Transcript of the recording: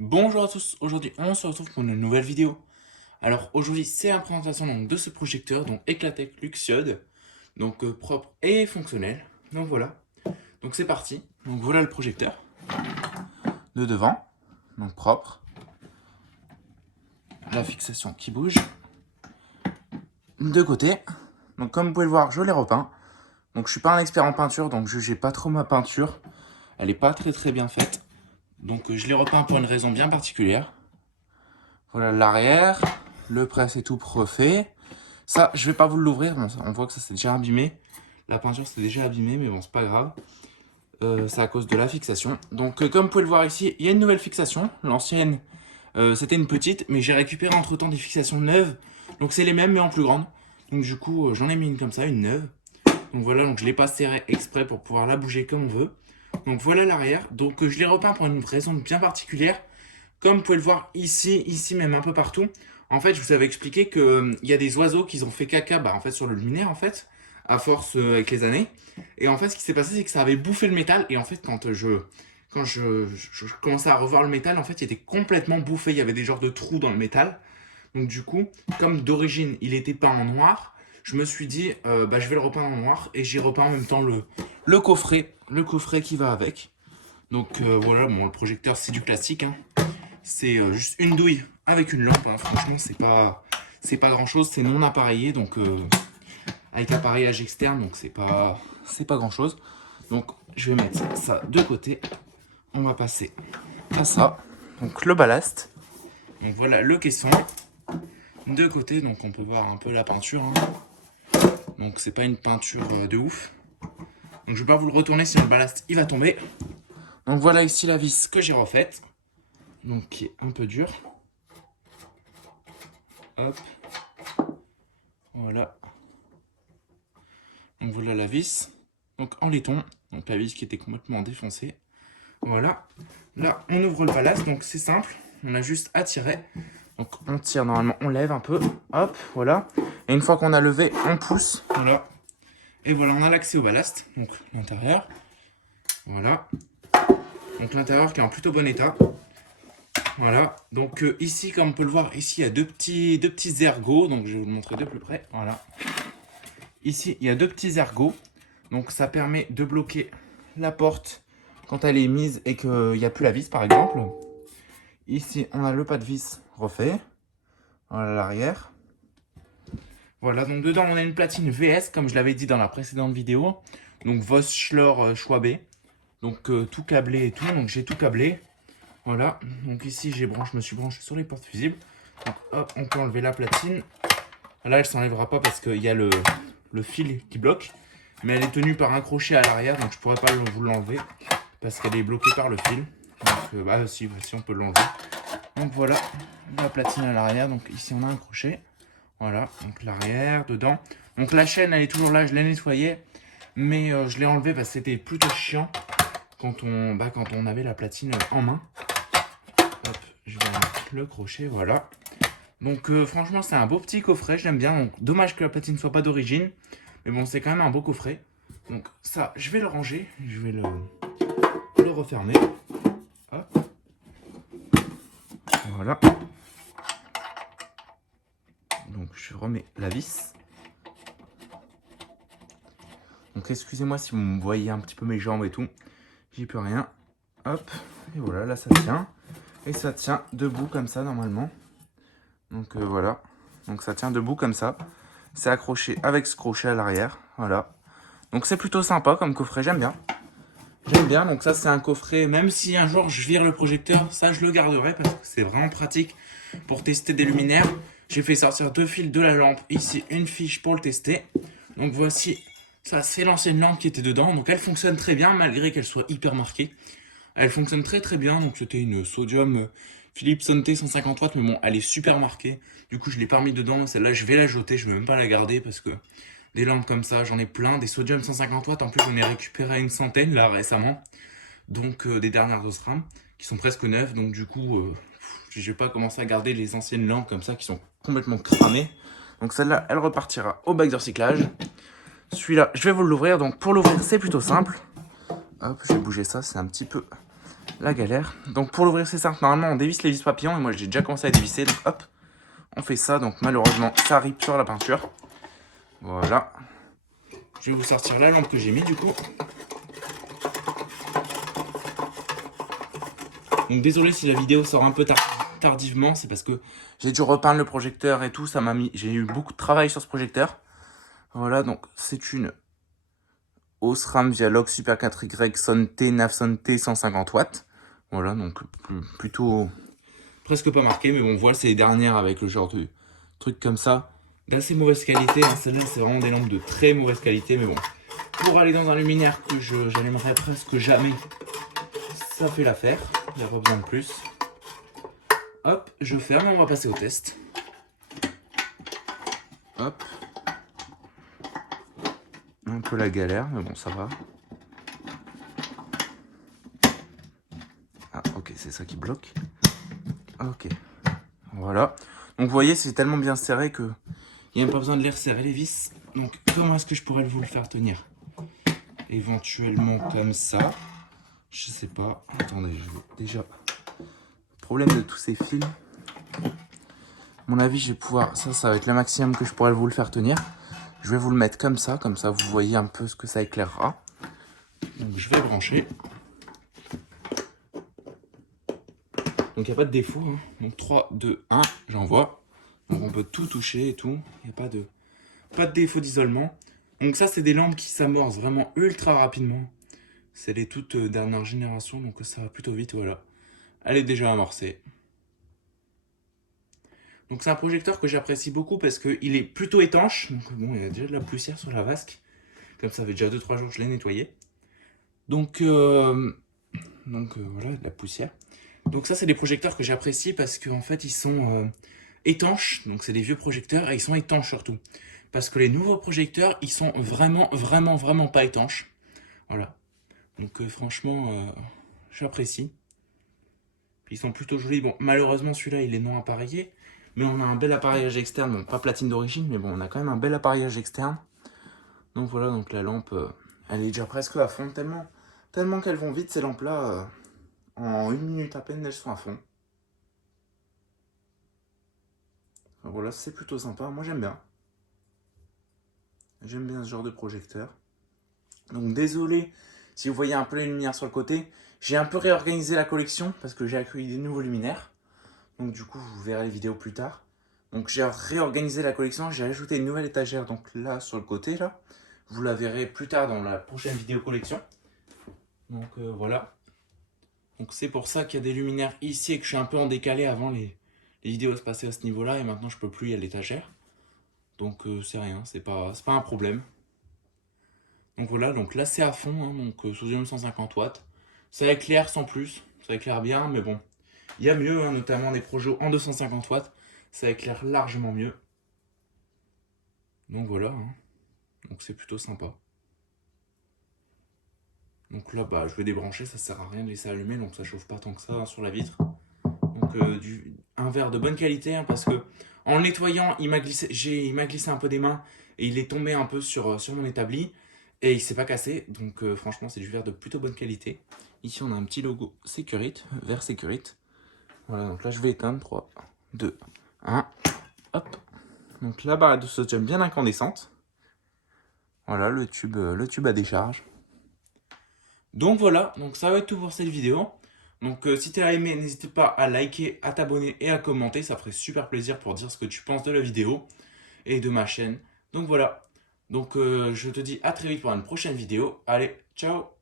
Bonjour à tous, aujourd'hui on se retrouve pour une nouvelle vidéo. Alors aujourd'hui c'est la présentation de ce projecteur, donc Eclatec Luxiode, donc propre et fonctionnel. Donc voilà, donc c'est parti. Donc voilà le projecteur de devant, donc propre. La fixation qui bouge. De côté, donc comme vous pouvez le voir je l'ai repeint. Donc je suis pas un expert en peinture, donc jugez pas trop ma peinture. Elle est pas très bien faite. Donc je l'ai repeint pour une raison bien particulière. Voilà l'arrière, le presse est tout refait. Ça, je vais pas vous l'ouvrir, bon, on voit que ça s'est déjà abîmé. La peinture s'est déjà abîmée, mais bon, c'est pas grave. C'est à cause de la fixation. Donc comme vous pouvez le voir ici, il y a une nouvelle fixation. L'ancienne, c'était une petite, mais j'ai récupéré entre temps des fixations neuves. Donc c'est les mêmes, mais en plus grande. Donc du coup, j'en ai mis une comme ça, une neuve. Donc voilà, donc je l'ai pas serré exprès pour pouvoir la bouger comme on veut. Donc voilà l'arrière. Donc je l'ai repeint pour une raison bien particulière. Comme vous pouvez le voir ici même un peu partout. En fait, je vous avais expliqué qu'il y a des oiseaux qui ont fait caca en fait, sur le luminaire, en fait, à force avec les années. Et en fait, ce qui s'est passé, c'est que ça avait bouffé le métal. Et en fait, quand je commençais à revoir le métal, en fait, il était complètement bouffé. Il y avait des genres de trous dans le métal. Donc du coup, comme d'origine, il était peint en noir, je me suis dit, je vais le repeindre en noir. Et j'ai repeint en même temps le coffret qui va avec. Donc voilà, bon, le projecteur, c'est du classique, hein. C'est juste une douille avec une lampe, hein. Franchement, c'est pas grand chose, c'est non appareillé, donc avec appareillage externe, donc c'est pas grand chose. Donc je vais mettre ça de côté. On va passer à ça. Donc le ballast. Donc voilà le caisson. De côté, donc on peut voir un peu la peinture, hein. Donc c'est pas une peinture de ouf. Donc je vais pas vous le retourner, sinon le ballast il va tomber. Donc voilà ici la vis que j'ai refaite. Donc qui est un peu dure. Hop. Voilà. Donc voilà la vis. Donc en laiton. Donc la vis qui était complètement défoncée. Voilà. Là, on ouvre le ballast. Donc c'est simple. On a juste à tirer. Donc on tire normalement, on lève un peu. Hop, voilà. Et une fois qu'on a levé, on pousse. Voilà. Et voilà, on a l'accès au ballast. Donc l'intérieur. Voilà. Donc l'intérieur qui est en plutôt bon état. Voilà, donc ici, comme on peut le voir, ici il y a deux petits ergots, donc je vais vous le montrer de plus près. Voilà. Ici, il y a deux petits ergots, donc ça permet de bloquer la porte quand elle est mise et qu'il n'y a plus la vis, par exemple. Ici, on a le pas de vis refait. Voilà l'arrière. Voilà, donc dedans, on a une platine VS, comme je l'avais dit dans la précédente vidéo. Donc Vossler Schwab. Donc tout câblé et tout, donc j'ai tout câblé. Voilà, donc ici je me suis branché sur les portes fusibles. Donc hop, on peut enlever la platine. Là, elle s'enlèvera pas parce qu'il y a le fil qui bloque. Mais elle est tenue par un crochet à l'arrière, donc je pourrais pas vous l'enlever parce qu'elle est bloquée par le fil. Donc si on peut l'enlever. Donc voilà, la platine à l'arrière. Donc ici on a un crochet. Voilà, donc l'arrière, dedans. Donc la chaîne, elle est toujours là, je l'ai nettoyée. Mais je l'ai enlevée parce que c'était plutôt chiant quand on avait la platine en main. Hop, je vais mettre le crochet, voilà. Donc franchement, c'est un beau petit coffret, j'aime bien. Donc dommage que la platine ne soit pas d'origine. Mais bon, c'est quand même un beau coffret. Donc ça, je vais le ranger. Je vais le refermer. Hop. Voilà. Donc je remets la vis. Donc excusez-moi si vous me voyez un petit peu mes jambes et tout. J'y peux rien. Hop. Et voilà, là ça tient. Et ça tient debout comme ça normalement. Donc voilà. Donc ça tient debout comme ça. C'est accroché avec ce crochet à l'arrière. Voilà. Donc c'est plutôt sympa comme coffret, j'aime bien. J'aime bien, donc ça c'est un coffret, même si un jour je vire le projecteur, ça je le garderai parce que c'est vraiment pratique pour tester des luminaires. J'ai fait sortir deux fils de la lampe, ici une fiche pour le tester. Donc voici, ça c'est l'ancienne lampe qui était dedans, donc elle fonctionne très bien malgré qu'elle soit hyper marquée. Elle fonctionne très bien, donc c'était une Sodium Philips Sonté 150 watts, mais bon, elle est super marquée. Du coup je l'ai pas mis dedans, celle-là je vais la jeter, je vais même pas la garder parce que des lampes comme ça, j'en ai plein, des Sodium 150 watts, en plus j'en ai récupéré une centaine là récemment. Donc des dernières Osram qui sont presque neuves, donc du coup je vais pas commencer à garder les anciennes lampes comme ça qui sont complètement cramées. Donc celle-là elle repartira au bac de recyclage. Celui-là je vais vous l'ouvrir, donc pour l'ouvrir c'est plutôt simple. Hop, je vais bouger ça, c'est un petit peu la galère. Donc pour l'ouvrir, c'est simple. Normalement, on dévisse les vis papillons. Et moi, j'ai déjà commencé à dévisser. Donc hop, on fait ça. Donc malheureusement, ça rip sur la peinture. Voilà. Je vais vous sortir la lampe que j'ai mis du coup. Donc désolé si la vidéo sort un peu tardivement. C'est parce que j'ai dû repeindre le projecteur et tout. Ça m'a mis. J'ai eu beaucoup de travail sur ce projecteur. Voilà, donc c'est une Osram Dialog Super 4Y Sonté 900T 150 watts. Voilà, donc plutôt presque pas marqué, mais bon, voilà, c'est les dernières avec le genre de truc comme ça, d'assez mauvaise qualité. Hein. Celle-là, c'est vraiment des lampes de très mauvaise qualité, mais bon, pour aller dans un luminaire que j'allumerai presque jamais, ça fait l'affaire, il n'y a pas besoin de plus. Hop, je ferme, on va passer au test. Hop. Un peu la galère, mais bon, ça va. Ah, ok, c'est ça qui bloque. Ok, voilà. Donc, vous voyez, c'est tellement bien serré que il n'y a même pas besoin de les resserrer, les vis. Donc, comment est-ce que je pourrais vous le faire tenir? Éventuellement comme ça. Je sais pas. Attendez, je vais déjà... Problème de tous ces fils. À mon avis, je vais pouvoir... Ça va être le maximum que je pourrais vous le faire tenir. Je vais vous le mettre comme ça vous voyez un peu ce que ça éclairera. Donc, je vais brancher. Donc, il n'y a pas de défaut. Hein. Donc, 3, 2, 1, j'envoie. Donc, on peut tout toucher et tout. Il n'y a pas de défaut d'isolement. Donc, ça, c'est des lampes qui s'amorcent vraiment ultra rapidement. C'est les toutes dernières générations, donc ça va plutôt vite, voilà. Elle est déjà amorcée. Donc, c'est un projecteur que j'apprécie beaucoup parce qu'il est plutôt étanche. Donc, bon, il y a déjà de la poussière sur la vasque. Comme ça fait déjà 2-3 jours que je l'ai nettoyé. Donc voilà, de la poussière. Donc ça, c'est des projecteurs que j'apprécie parce qu'en fait, ils sont étanches. Donc c'est des vieux projecteurs et ils sont étanches surtout. Parce que les nouveaux projecteurs, ils sont vraiment pas étanches. Voilà. Donc franchement, j'apprécie. Puis ils sont plutôt jolis. Bon, malheureusement, celui-là, il est non appareillé. Mais on a un bel appareillage externe. Bon, pas platine d'origine, mais bon, on a quand même un bel appareillage externe. Donc voilà, donc la lampe, elle est déjà presque à fond. Tellement qu'elles vont vite, ces lampes-là. En 1 minute à peine, elles sont à fond. Donc voilà, c'est plutôt sympa. Moi, j'aime bien. J'aime bien ce genre de projecteur. Donc désolé si vous voyez un peu les lumières sur le côté. J'ai un peu réorganisé la collection parce que j'ai accueilli des nouveaux luminaires. Donc du coup, vous verrez les vidéos plus tard. Donc j'ai réorganisé la collection, j'ai ajouté une nouvelle étagère donc là sur le côté là. Vous la verrez plus tard dans la prochaine vidéo collection. Donc voilà. Donc c'est pour ça qu'il y a des luminaires ici et que je suis un peu en décalé. Avant les vidéos se passaient à ce niveau là et maintenant je peux plus, il y a l'étagère. Donc c'est rien, c'est pas un problème. Donc voilà, donc là c'est à fond, hein, donc sodium 150 watts. Ça éclaire sans plus, ça éclaire bien, mais bon. Il y a mieux, hein, notamment des projets en 250 watts. Ça éclaire largement mieux. Donc voilà, hein. Donc c'est plutôt sympa. Donc là, bah, je vais débrancher, ça sert à rien de laisser allumer, donc ça chauffe pas tant que ça hein, sur la vitre. Donc un verre de bonne qualité, hein, parce que en le nettoyant, il m'a glissé un peu des mains et il est tombé un peu sur mon établi et il s'est pas cassé. Donc franchement, c'est du verre de plutôt bonne qualité. Ici, on a un petit logo Securite, verre Securite. Voilà, donc là, je vais éteindre. 3, 2, 1. Hop. Donc la barrette de sodium bien incandescente. Voilà, le tube à décharge. Donc voilà, donc ça va être tout pour cette vidéo. Donc si tu as aimé, n'hésite pas à liker, à t'abonner et à commenter. Ça ferait super plaisir pour dire ce que tu penses de la vidéo et de ma chaîne. Donc voilà. Donc je te dis à très vite pour une prochaine vidéo. Allez, ciao!